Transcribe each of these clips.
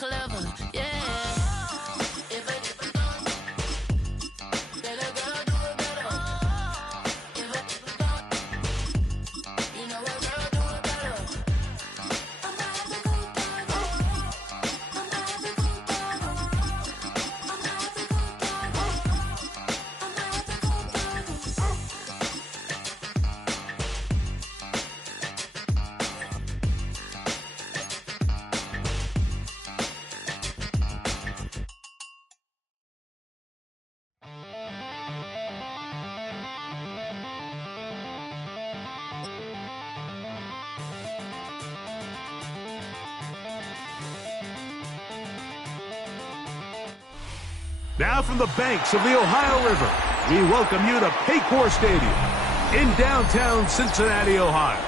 clever, yeah. Now from the banks of the Ohio River, we welcome you to Paycor Stadium in downtown Cincinnati, Ohio.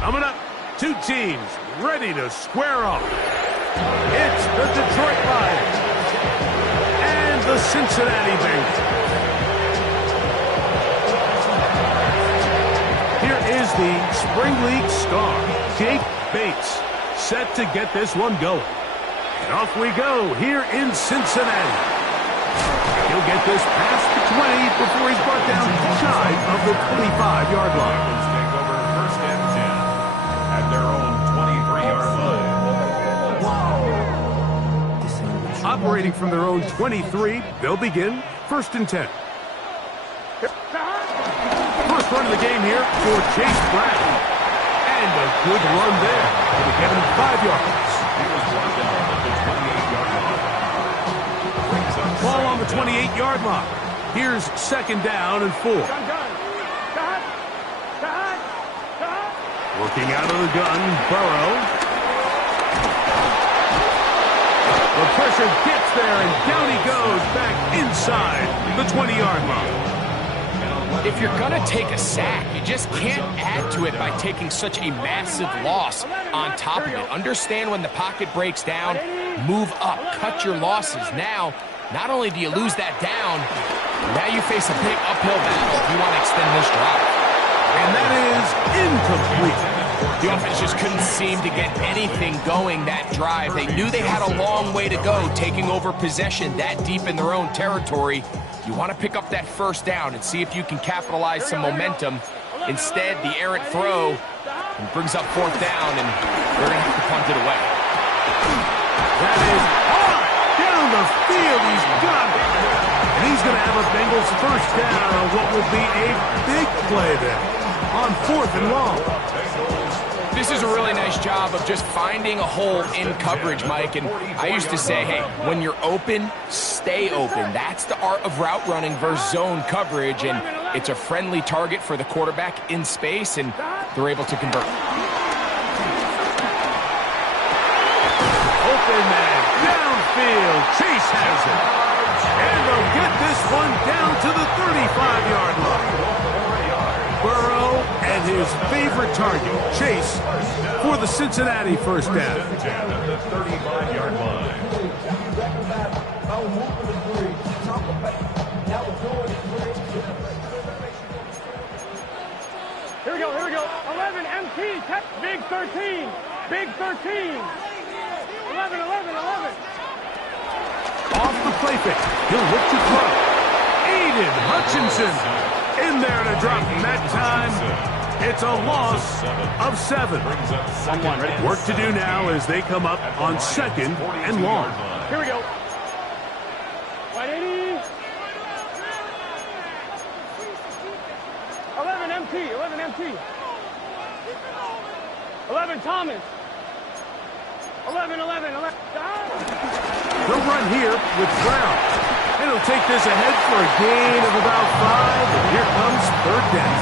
Coming up, two teams ready to square off. It's the Detroit Lions and the Cincinnati Bengals. Here is the Spring League star, Jake Bates, set to get this one going. And off we go here in Cincinnati. He'll get this past the 20 before he's brought down shy of the 25-yard line. Take over first and 10 at their own 23-yard line. Operating from their own 23, they'll begin first and 10. First run of the game here for Chase Bradley. And a good run there. It'll get him 5 yards. He was brought down at the 28-yard line. Ball on the 28-yard line. Here's second down and 4. Working out of the gun, Burrow. The pressure gets there, and down he goes back inside the 20-yard line. If you're going to take a sack, you just can't add to it by taking such a massive loss on top of it. Understand when the pocket breaks down, move up, cut your losses. Now, not only do you lose that down, now you face a big uphill battle if you want to extend this drive. And that is incomplete. The offense just couldn't seem to get anything going that drive. They knew they had a long way to go taking over possession that deep in their own territory. You want to pick up that first down and see if you can capitalize some momentum. Instead, the errant throw brings up fourth down, and they're going to have to punt it away. That is hard down the field. He's got it. And he's going to have a Bengals first down on what will be a big play there on fourth and long. This is a really nice job of just finding a hole in coverage, Mike. And I used to say, hey, when you're open, stay open. That's the art of route running versus zone coverage. And it's a friendly target for the quarterback in space, and they're able to convert. Open man, downfield. Chase has it. And they'll get this one down to the 35-yard line. Burrow and his favorite target, Chase, for the Cincinnati first down. At the 35-yard line. Here we go, 11, MT, big 13, big 13. 11. Off the play fake, he'll look to throw. Aiden Hutchinson in there to drop him that time. It's a loss of 7. Work to do now as they come up on second and long. Here we go. Right 80. 11 MT. 11 Thomas. 11. They'll run here with Brown. And he'll take this ahead for a gain of about 5. And here comes third down.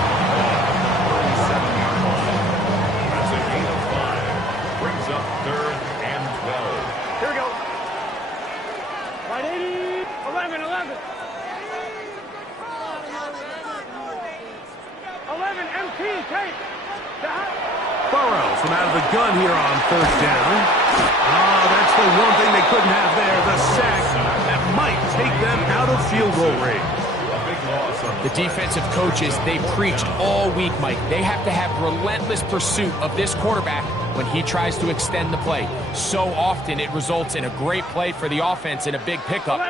That's a gain of 5. Brings up third and 12. Here we go. Right 80. 11. 11 MT, take. Burrow from out of the gun here on first down. Oh, that's the one thing they couldn't have there, the sack that might take them out of field goal range. A big loss The defensive coaches, they preached all week, Mike. They have to have relentless pursuit of this quarterback when he tries to extend the play. So often it results in a great play for the offense and a big pickup.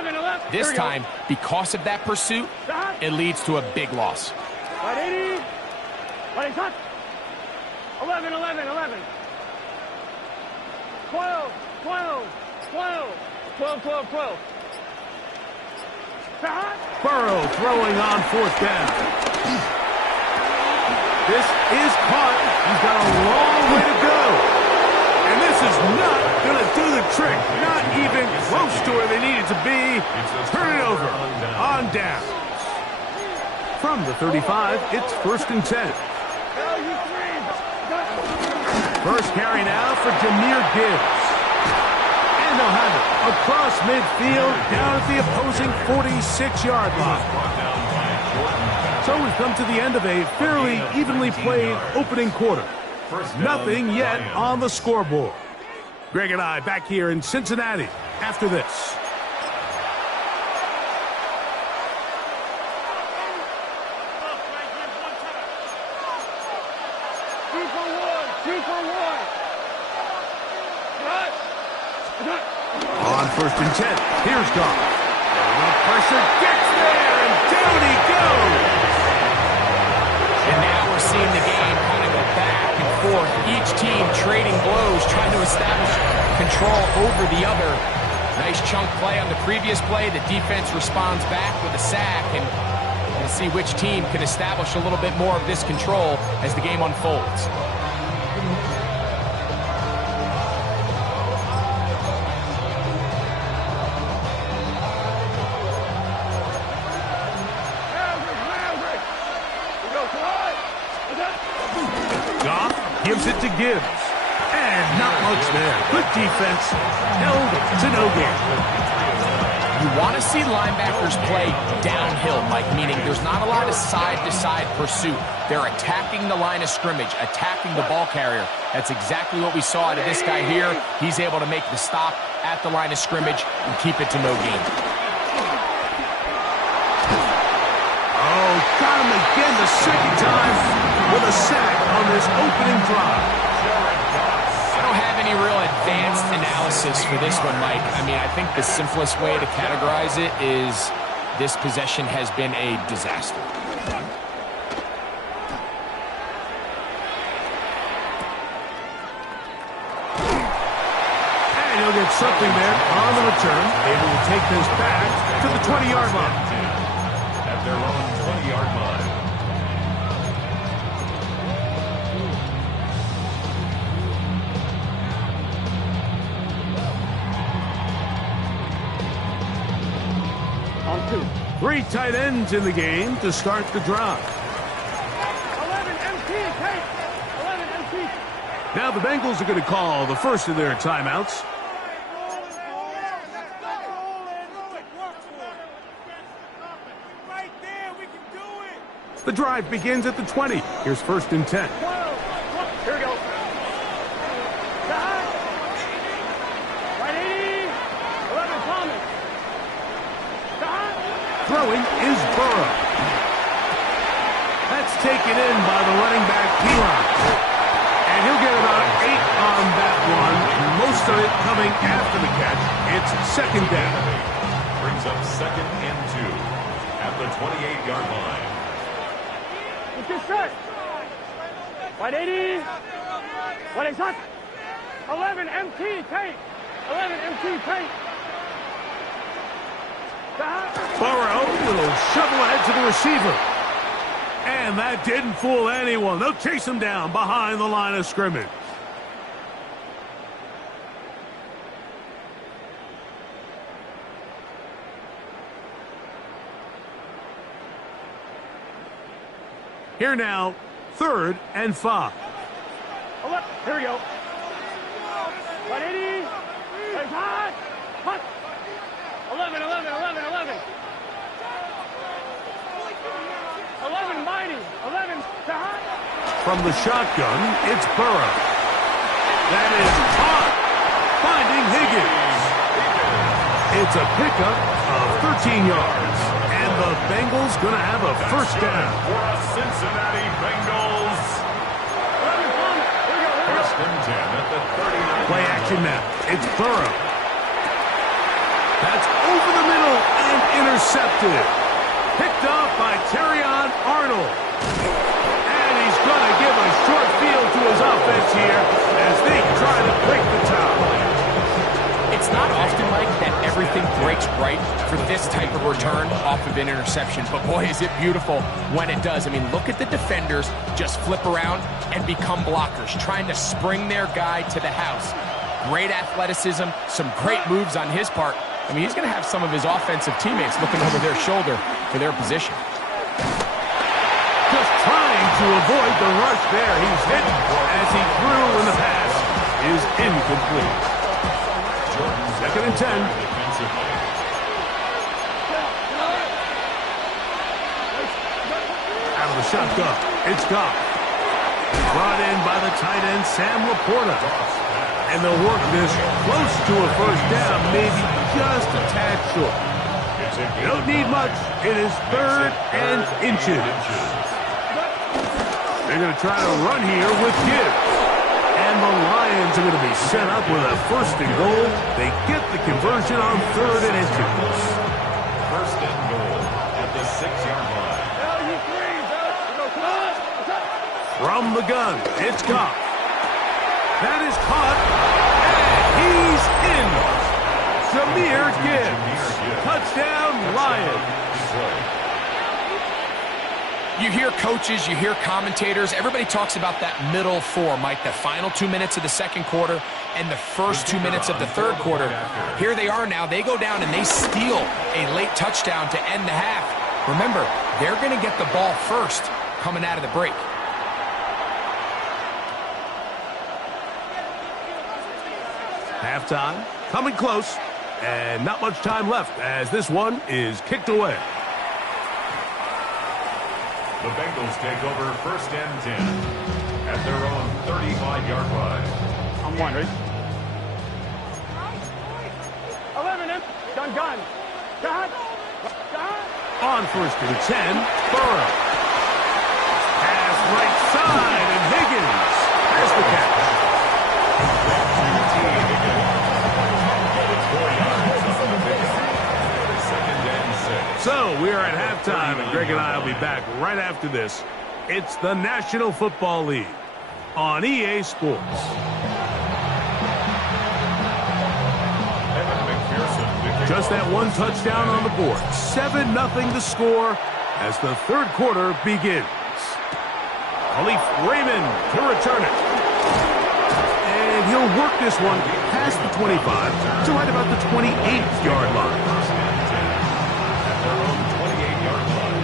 This time, because of that pursuit, it leads to a big loss. 80. 11, 11, 11. 12, 12, 12. 12, 12, 12. Burrow throwing on 4th down. This is caught. He's got a long way to go. And this is not going to do the trick. Not even close to where they needed to be. Turn it over. On down. From the 35, it's 1st and 10. First carry now for Jahmyr Gibbs. And they'll have it across midfield down at the opposing 46-yard line. So we've come to the end of a fairly evenly played opening quarter. Nothing yet on the scoreboard. Greg and I back here in Cincinnati after this. On 1st and 10, here's Goff. Pressure gets there, and down he goes. And now we're seeing the game kind of go back and forth. Each team trading blows, trying to establish control over the other. Nice chunk play on the previous play. The defense responds back with a sack, and we'll see which team can establish a little bit more of this control as the game unfolds. Gives it to Gibbs. And not much there. Good defense. Held to no gain. You want to see linebackers play downhill, Mike, meaning there's not a lot of side-to-side pursuit. They're attacking the line of scrimmage, attacking the ball carrier. That's exactly what we saw out of this guy here. He's able to make the stop at the line of scrimmage and keep it to no gain. Oh, got him again the second time with a sack on this opening drive. I don't have any real advanced analysis for this one, Mike. I mean, I think the simplest way to categorize it is this possession has been a disaster. And he'll get something there on the return. Able to take this back to the 20-yard line. At their own 20-yard line. On 2. 3 tight ends in the game to start the drive. 11 MT, take. 11 MT. Now the Bengals are going to call the first of their timeouts. The drive begins at the 20. Here's 1st and 10. Here we go. Right 80. 11 Thomas. Throwing is Burrow. That's taken in by the running back, Elon. And he'll get about 8 on that one. Most of it coming after the catch. It's 2nd down. Brings up 2nd and 2 at the 28-yard line. It's just set. Right 80. What is that? 11 MT, take. 11 MT, take. Burrow will shovel ahead to the receiver. And that didn't fool anyone. They'll chase him down behind the line of scrimmage. Here now, 3rd and 5. Here we go. 180. It's hot. Hot. 11, 11, 11, 11. 11 mighty. 11 to hot. From the shotgun, it's Burrow. That is caught. Finding Higgins. It's a pickup of 13 yards. And the Bengals going to have a first down. For a Cincinnati Bengals. First and 10 at the 39. Play action now. It's Burrow. That's over the middle and intercepted. Picked off by Terrion Arnold. And he's going to give a short field to his offense here as they try to break the tie. It's not often, Mike, that everything breaks right for this type of return off of an interception. But boy, is it beautiful when it does. I mean, look at the defenders just flip around and become blockers, trying to spring their guy to the house. Great athleticism, some great moves on his part. I mean, he's going to have some of his offensive teammates looking over their shoulder for their position. Just trying to avoid the rush there. He's hit as he threw, and the pass is incomplete. Second and 10. Out of the shotgun. It's Goff. Brought in by the tight end, Sam Laporta. And they'll work this close to a first down, maybe just a tad short. You don't need much. It is third and inches. They're going to try to run here with Gibbs. And the Lions are going to be set up with a first and goal. They get the conversion on third and inches. First and goal at the 6-yard line. From the gun, it's Goff. That is caught, and he's in. Jahmyr Gibbs. Touchdown, Lions. You hear coaches, you hear commentators, everybody talks about that middle four, Mike, the final 2 minutes of the second quarter and the first 2 minutes of the third quarter. Here they are now. They go down and they steal a late touchdown to end the half. Remember, they're going to get the ball first coming out of the break. Halftime, coming close, and not much time left as this one is kicked away. The Bengals take over first and 10 at their own 35-yard line. I'm one, ready? 11, gun. On first and 10, Burrow. Pass right side, and Higgins has the catch. So we are at halftime, and Greg and I will be back right after this. It's the National Football League on EA Sports. Just that one touchdown on the board. 7-0 the score as the third quarter begins. Khalif Raymond to return it. And he'll work this one past the 25 to right about the 28-yard line. Their own 28-yard line.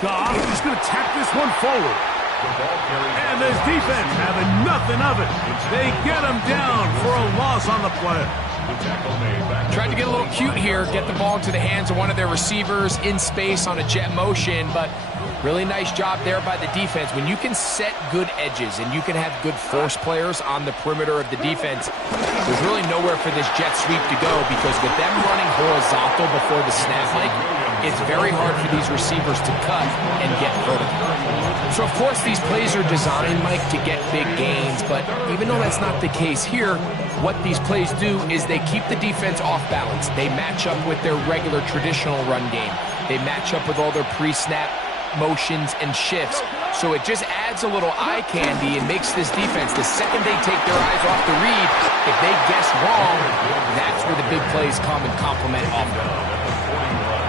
Goff is going to tap this one forward. And this defense having nothing of it. They get him down for a loss on the play. Tried to get a little cute here, get the ball into the hands of one of their receivers in space on a jet motion, but really nice job there by the defense. When you can set good edges and you can have good force players on the perimeter of the defense, there's really nowhere for this jet sweep to go because with them running horizontal before the snap, Mike, it's very hard for these receivers to cut and get vertical. So, of course, these plays are designed, Mike, to get big gains, but even though that's not the case here, what these plays do is they keep the defense off balance. They match up with their regular traditional run game. They match up with all their pre-snap motions and shifts. So it just adds a little eye candy and makes this defense, the second they take their eyes off the read, if they guess wrong, that's where the big plays come and complement offense.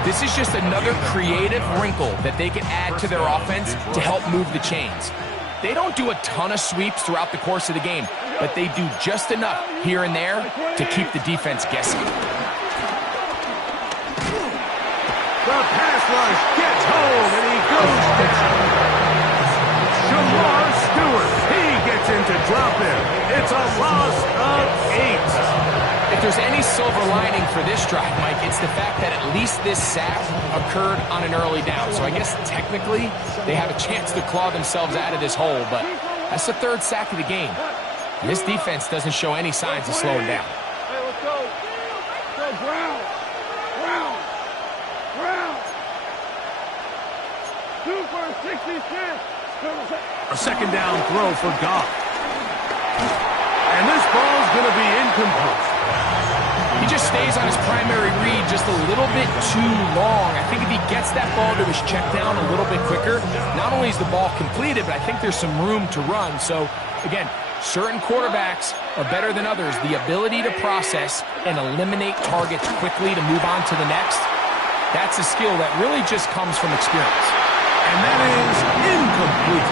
This is just another creative wrinkle that they can add to their offense to help move the chains. They don't do a ton of sweeps throughout the course of the game, but they do just enough here and there to keep the defense guessing. The pass rush gets home, and he goes down. Ja'Marr drop in. It's a loss of 8. If there's any silver lining for this drive, Mike, it's the fact that at least this sack occurred on an early down. So I guess technically they have a chance to claw themselves out of this hole, but that's the 3rd sack of the game. This defense doesn't show any signs of slowing down. Hey, let's go. Let's go, Brown. Brown. Brown. 2 for a 66. A second down throw for Goff. And this ball's going to be incomplete. He just stays on his primary read just a little bit too long. I think if he gets that ball to his check down a little bit quicker, not only is the ball completed, but I think there's some room to run. So, again, certain quarterbacks are better than others. The ability to process and eliminate targets quickly to move on to the next, that's a skill that really just comes from experience. And that is incomplete.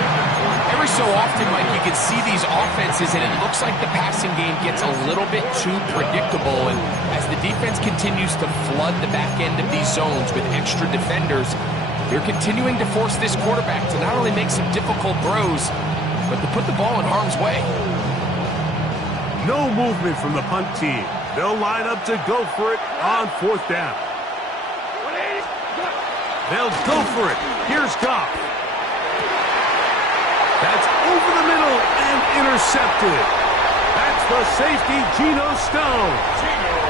Every so often, Mike, you can see these offenses, and it looks like the passing game gets a little bit too predictable. And as the defense continues to flood the back end of these zones with extra defenders, they're continuing to force this quarterback to not only make some difficult throws, but to put the ball in harm's way. No movement from the punt team. They'll line up to go for it on 4th down. They'll go for it. Here's Goff. That's over the middle and intercepted. That's the safety, Geno Stone.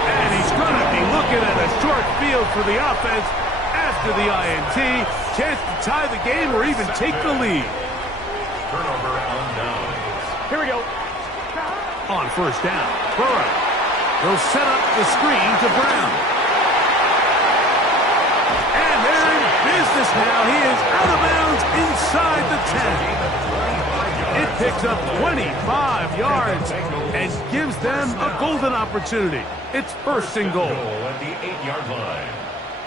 And he's going to be looking at a short field for the offense after the INT. Chance to tie the game or even take the lead. Turnover on downs. Here we go. On 1st down, Burrow. They'll set up the screen to Brown. And they're in business now. He is out of bounds inside the 10. It picks up 25 yards and gives them a golden opportunity. It's 1st and goal. At the 8-yard line.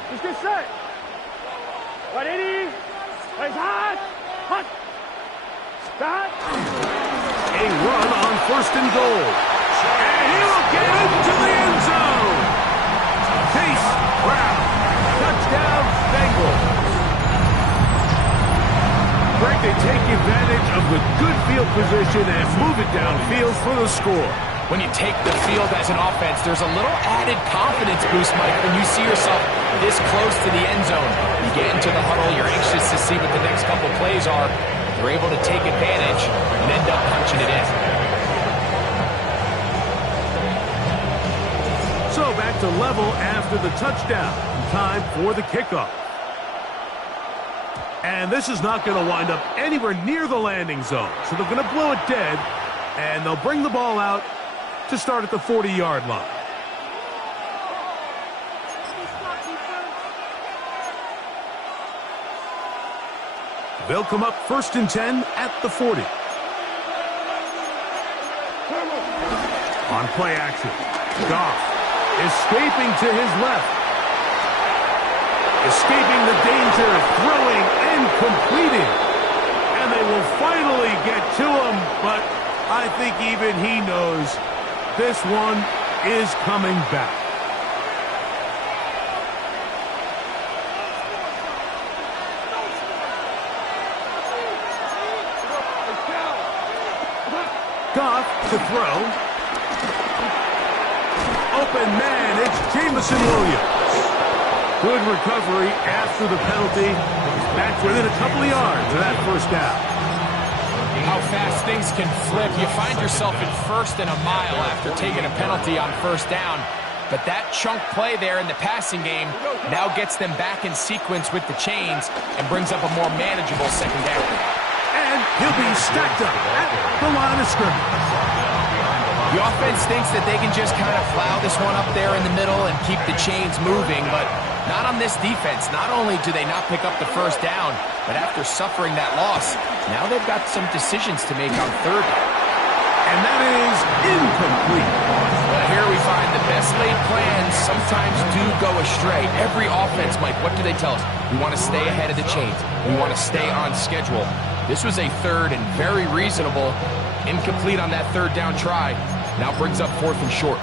Let's get set. 180. It's hot. Hot. Stop. A run on 1st and goal. And he will get into the end zone. Chase Brown. Touchdown, Bengals. Greg, they take advantage of the good field position and move it downfield for the score. When you take the field as an offense, there's a little added confidence boost, Mike, when you see yourself this close to the end zone. You get into the huddle, you're anxious to see what the next couple plays are. You're able to take advantage and end up punching it in. So back to level after the touchdown. Time for the kickoff. And this is not going to wind up anywhere near the landing zone. So they're going to blow it dead, and they'll bring the ball out to start at the 40-yard line. They'll come up 1st and 10 at the 40. On play action, Goff escaping to his left. Escaping the danger, throwing and completing. And they will finally get to him, but I think even he knows this one is coming back. Goff to throw. Open man, it's Jameson Williams. Good recovery after the penalty. Back within a couple of yards of that 1st down. How fast things can flip. You find yourself in 1st and a mile after taking a penalty on 1st down. But that chunk play there in the passing game now gets them back in sequence with the chains and brings up a more manageable 2nd down. And he'll be stacked up at the line of scrimmage. The offense thinks that they can just kind of plow this one up there in the middle and keep the chains moving, but not on this defense. Not only do they not pick up the 1st down, but after suffering that loss, now they've got some decisions to make on 3rd down. And that is incomplete. Well, here we find the best laid plans sometimes do go astray. Every offense, Mike, what do they tell us? We want to stay ahead of the chains. We want to stay on schedule. This was a 3rd and very reasonable. Incomplete on that 3rd down try. Now brings up 4th and short.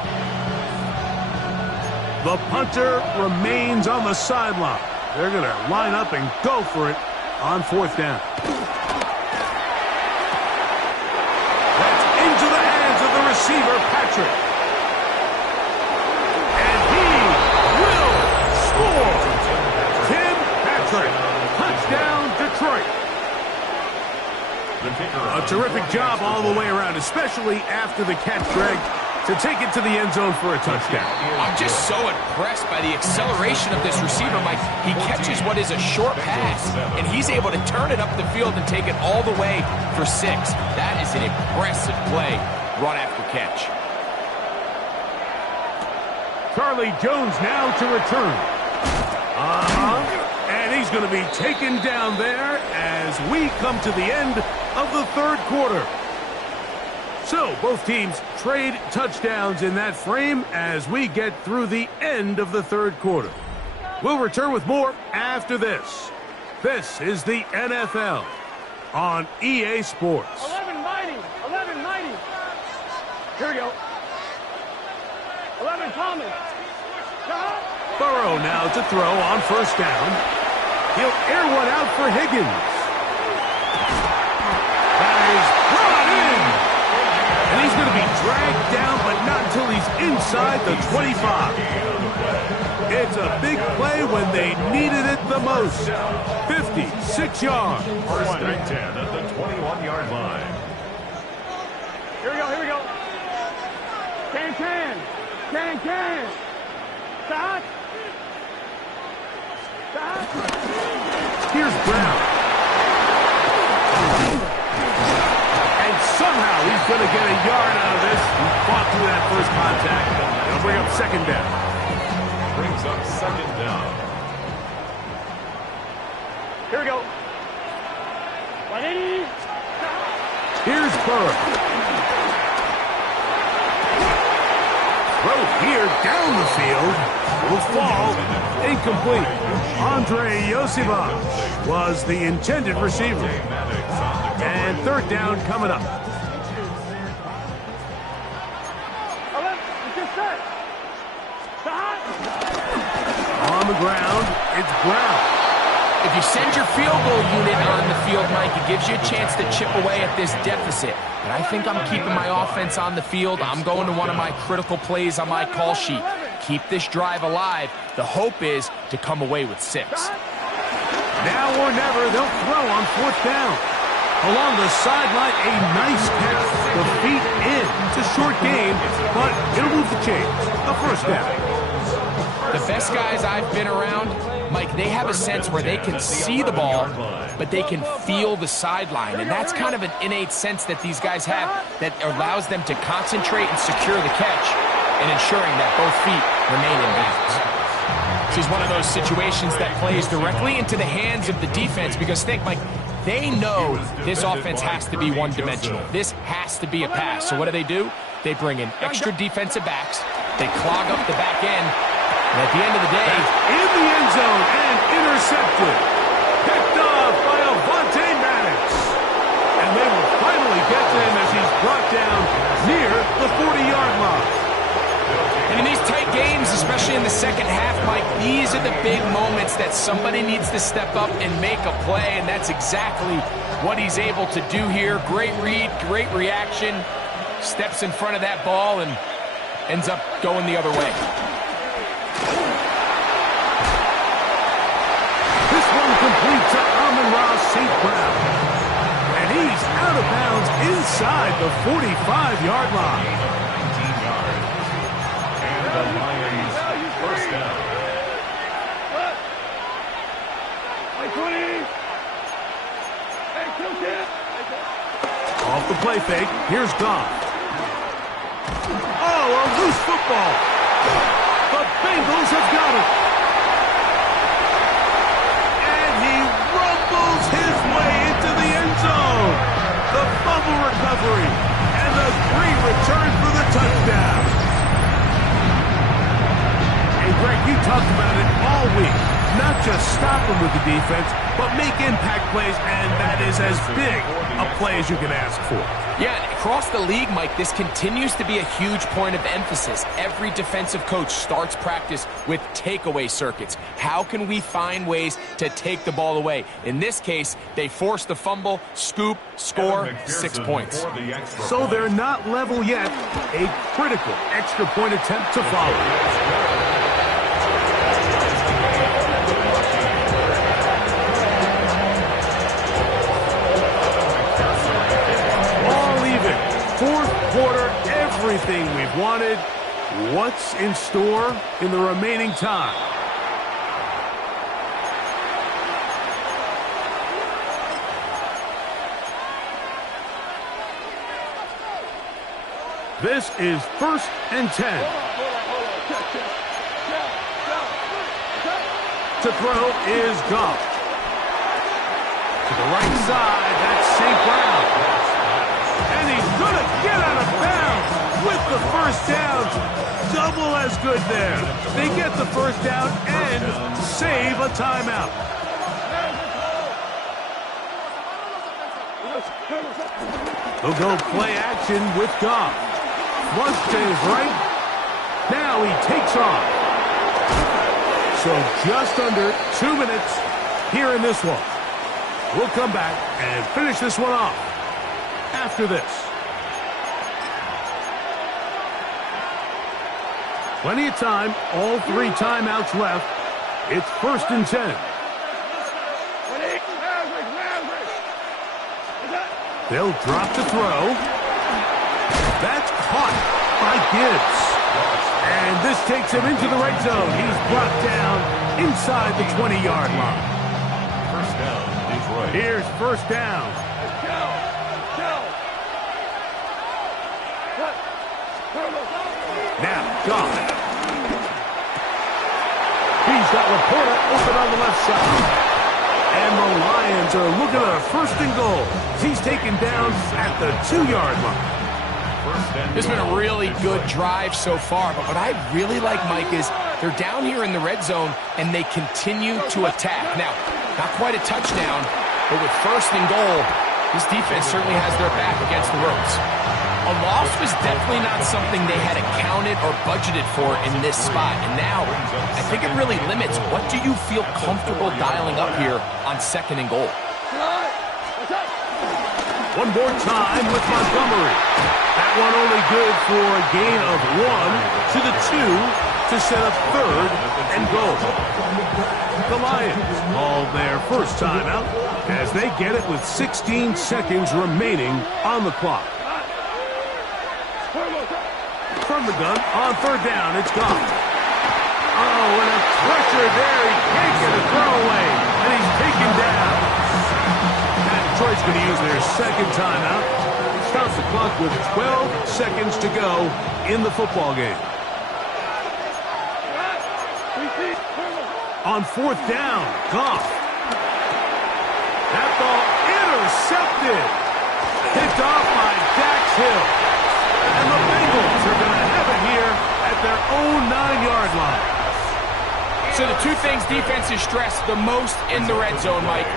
The punter remains on the sideline. They're going to line up and go for it on 4th down. That's receiver, Patrick. And he will score. Tim Patrick. Touchdown, Detroit. A terrific job all the way around, especially after the catch, Greg, to take it to the end zone for a touchdown. I'm just so impressed by the acceleration of this receiver, Mike. He catches what is a short pass, and he's able to turn it up the field and take it all the way for 6. That is an impressive play, run after catch. Charlie Jones now to return. And he's going to be taken down there as we come to the end of the third quarter. So, both teams trade touchdowns in that frame as we get through the end of the third quarter. We'll return with more after this. This is the NFL on EA Sports. 11 mighty. 11 mighty. Here we go. 11 Thomas. Burrow now to throw on first down. He'll air one out for Higgins. That is brought in. And he's going to be dragged down, but not until he's inside the 25. It's a big play when they needed it the most. 56 yards. First and 10 at the 21-yard line. Here we go, here we go. Can. Stop. Here's Brown. And somehow he's going to get a yard out of this. He fought through that first contact. They'll bring up second down. Brings up second down. Here we go. 180. Here's Burrow. Throw here down the field. Will fall. Incomplete. Andre Yosivas was the intended receiver. And third down coming up. 11. Just set. Stop. On the ground, it's Brown. If you send your field goal unit on the field, Mike, it gives you a chance to chip away at this deficit. But I think I'm keeping my offense on the field. I'm going to one of my critical plays on my call sheet. Keep this drive alive. The hope is to come away with 6. Now or never, they'll throw on fourth down. Along the sideline, a nice catch. The feet in. It's a short game, but it'll move the chains. A first down. The best guys I've been around, Mike, they have a sense where they can see the ball, but they can feel the sideline. And that's kind of an innate sense that these guys have that allows them to concentrate and secure the catch and ensuring that both feet remain in bounds. This is one of those situations that plays directly into the hands of the defense because think, Mike, they know this offense has to be one-dimensional. This has to be a pass. So what do? They bring in extra defensive backs. They clog up the back end. And at the end of the day, in the end zone and intercepted. Picked off by Avonte Maddox. And they will finally get to him as he's brought down near the 40-yard line. And in these tight games, especially in the second half, Mike, these are the big moments that somebody needs to step up and make a play, and that's exactly what he's able to do here. Great read, great reaction, steps in front of that ball and ends up going the other way. This one complete to Amon-Ra St. Brown. And he's out of bounds inside the 45-yard line. 19 yards. And the Lions first down. 20. Off the play fake, here's Goff. Oh, a loose football. The Bengals have got it. And he rumbles his way into the end zone. The fumble recovery and the great return for the touchdown. Hey, Greg, you talked about it all week. not just stop them with the defense, but make impact plays, and that is as big a play as you can ask for. Yeah, and across the league, Mike, this continues to be a huge point of emphasis. Every defensive coach starts practice with takeaway circuits. How can we find ways to take the ball away? In this case, they forced the fumble, scoop, score, 6 points. So they're not level yet. A critical extra point attempt to follow. Fourth quarter, everything we've wanted. What's in store in the remaining time? This is 1st and 10. To throw is Goff. To the right side, that's St. Brown. And he's going to get out of bounds with the first down. Double as good there. They get the first down and save a timeout. They'll go play action with Goff. Once to his right. Now he takes off. So just under 2 minutes here in this one. We'll come back and finish this one off after this. Plenty of time, all 3 timeouts left. It's 1st and 10. They'll drop to throw. That's caught by Gibbs. And this takes him into the red zone. He's brought down inside the 20-yard line. First down, Detroit. Here's first down. Now, Goff. He's got Laporta open on the left side. And the Lions are looking at a 1st and goal. He's taken down at the 2-yard line. This has been a really good drive so far, but what I really like, Mike, is they're down here in the red zone, and they continue to attack. Now, not quite a touchdown, but with 1st and goal, this defense certainly has their back against the ropes. A loss was definitely not something they had accounted or budgeted for in this spot. And now, I think it really limits what do you feel comfortable dialing up here on 2nd and goal. One more time with Montgomery. That one only good for a gain of 1 to the 2 to set up 3rd and goal. The Lions call their first timeout as they get it with 16 seconds remaining on the clock. From the gun, on 3rd down, it's Goff. Oh, and a pressure there. He can't get a throwaway, and he's taken down. Now Detroit's going to use their 2nd timeout. Stops the clock with 12 seconds to go in the football game. On 4th down, Goff. That ball intercepted. Picked off by Dax Hill. And the Bengals are going to have it here at their own 9-yard line. So the 2 things defenses stress the most in the red zone, Mike,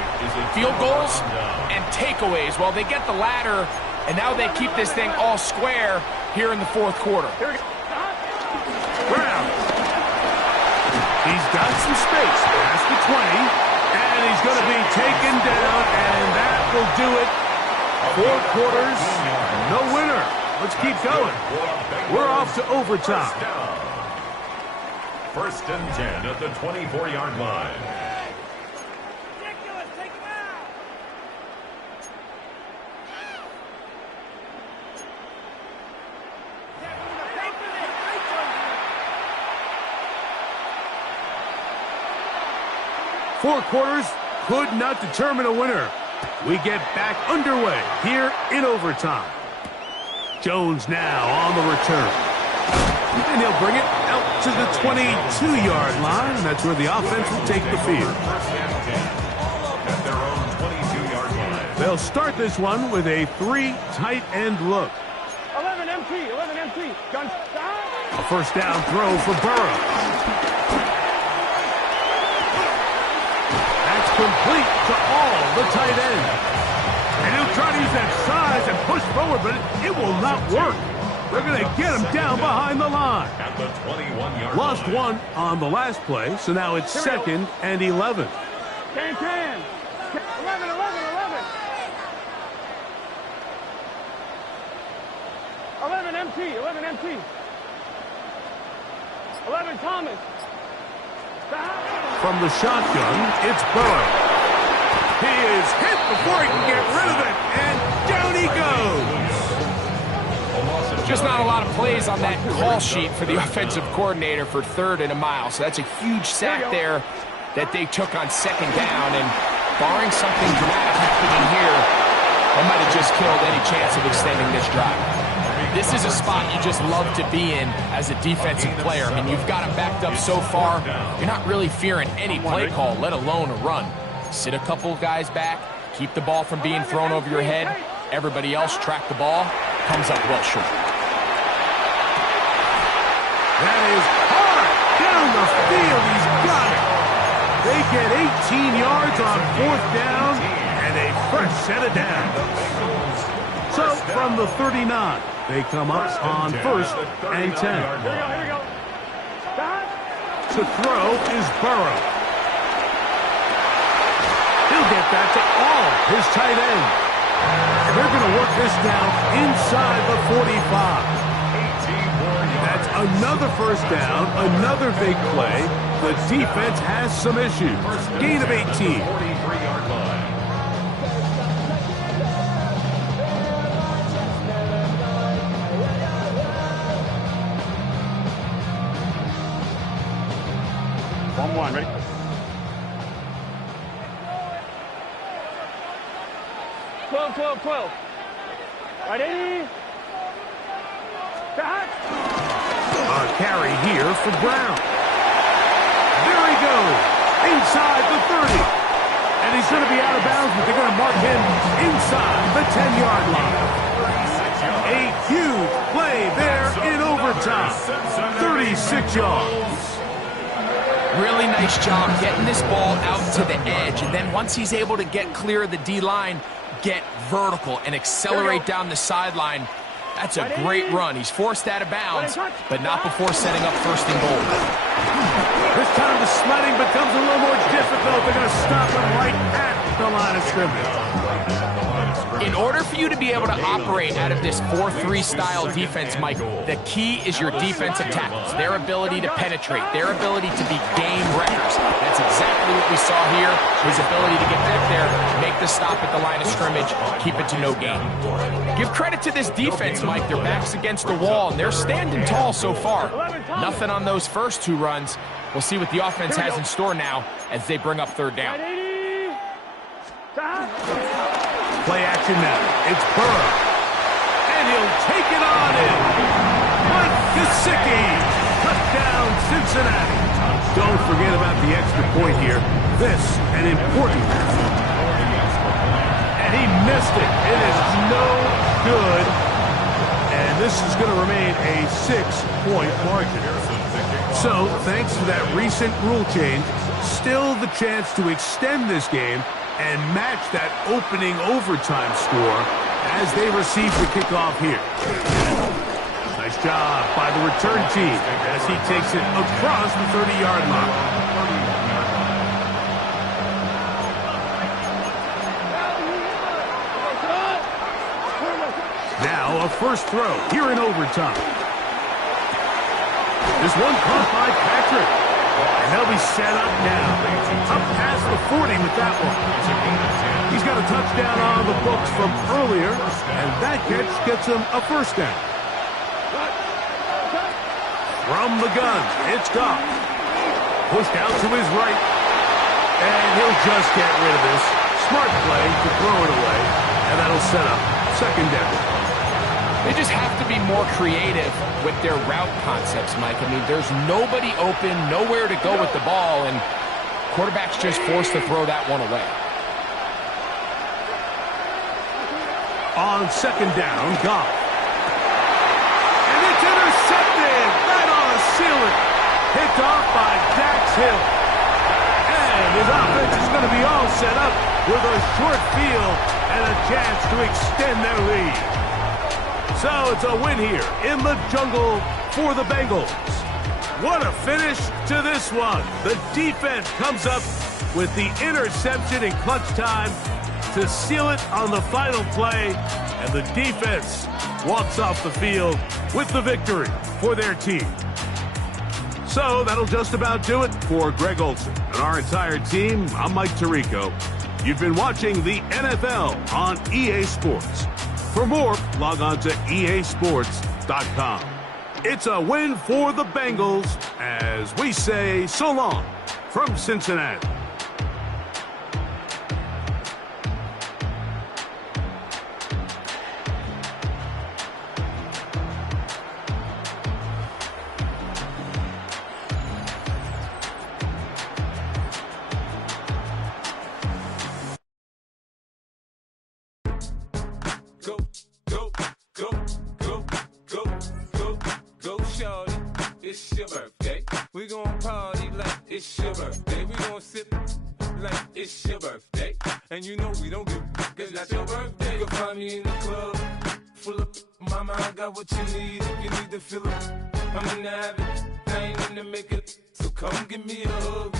field goals and takeaways. Well, they get the latter, and now they keep this thing all square here in the 4th quarter. Brown. He's got some space past the 20, and he's going to be taken down, and that will do it. 4 quarters, no winner. Let's keep going. We're off to overtime. 1st and 10 at the 24-yard line. Take him out. Four quarters could not determine a winner. We get back underway here in overtime. Jones now on the return. And he'll bring it out to the 22-yard line. That's where the offense will take the field. At their own 22-yard line. They'll start this one with a 3 tight end look. 11 empty. Gun stop. A first down throw for Burrow. complete to all the tight ends. And he'll try to use that size and push forward, but it will not work. They're going to get him down behind the line. At the 21-yard Lost line. one on the last play, so now it's 2nd and 11. 10, 10. 11, 11, 11. 11 MT, 11 MT. 11 Thomas. From the shotgun, it's Burrow. He is hit before he can get rid of it, and down he goes. Just not a lot of plays on that call sheet for the offensive coordinator for 3rd and a mile. So that's a huge sack there that they took on 2nd down. And barring something dramatic happening here, they might have just killed any chance of extending this drive. This is a spot you just love to be in as a defensive player. I mean, you've got them backed up so far, you're not really fearing any play call, let alone a run. Sit a couple guys back, keep the ball from being thrown over your head. Everybody else track the ball, comes up well short. That is hard down the field. He's got it. They get 18 yards on 4th down and a fresh set of downs. So from the 39, they come up on 1st and 10. Here we go. Stop. To throw is Burrow. He'll get that to all his tight end. And they're going to work this down inside the 45. That's another 1st down, another big play. The defense has some issues. Gain of 18. 43-yard line. One, ready? Twelve. Ready? Stop. A carry here for Brown. There he goes, inside the 30. And he's going to be out of bounds, but they're going to mark him inside the 10-yard line. A huge play there in overtime. 36 yards. Really nice job getting this ball out to the edge, and then once he's able to get clear of the D-line, get vertical and accelerate down the sideline. That's a great run. He's forced out of bounds, but not before setting up 1st and goal. This time the sledding becomes a little more difficult. They're going to stop him right at the line of scrimmage. In order for you to be able to operate out of this 4-3 style defense, Mike, the key is your defensive tackles, their ability to penetrate, their ability to be game wreckers. That's exactly what we saw here, his ability to get back there, make the stop at the line of scrimmage, keep it to no gain. Give credit to this defense, Mike. Their back's against the wall, and they're standing tall so far. Nothing on those first 2 runs. We'll see what the offense has in store now as they bring up 3rd down. Stop. Play action now. It's Burrow. And he'll take it on in. Mike Gesicki. Touchdown, Cincinnati. Don't forget about the extra point here. This, an important one. And he missed it. It is no good. And this is going to remain a 6-point margin. So, thanks to that recent rule change, still the chance to extend this game and match that opening overtime score as they receive the kickoff here. Nice job by the return team as he takes it across the 30-yard line. Now a first throw here in overtime. This one caught by Patrick. And they'll be set up now. Up past the 40 with that one. He's got a touchdown on the books from earlier, and that catch gets him a 1st down. From the gun, it's Goff. Pushed out to his right. And he'll just get rid of this. Smart play to throw it away, and that'll set up 2nd down. They just have to be more creative with their route concepts, Mike. I mean, there's nobody open, nowhere to go with the ball, and quarterback's just forced to throw that one away. On 2nd down, Goff. And it's intercepted right on the ceiling. Picked off by Dax Hill. And his offense is going to be all set up with a short field and a chance to extend their lead. So it's a win here in the jungle for the Bengals. What a finish to this one. The defense comes up with the interception in clutch time to seal it on the final play, and the defense walks off the field with the victory for their team. So that'll just about do it for Greg Olsen and our entire team. I'm Mike Tirico. You've been watching the NFL on EA Sports. For more, log on to easports.com. It's a win for the Bengals as we say so long from Cincinnati. Go, go, go, go, go, go, go, shorty. It's your birthday. We gon' party like it's your birthday. We gon' sip like it's your birthday. And you know we don't give cause that's your birthday. You'll find me in the club, full of mama, I got what you need if you need to fill up. I'm in the habit, I ain't in the make it. So come give me a hug.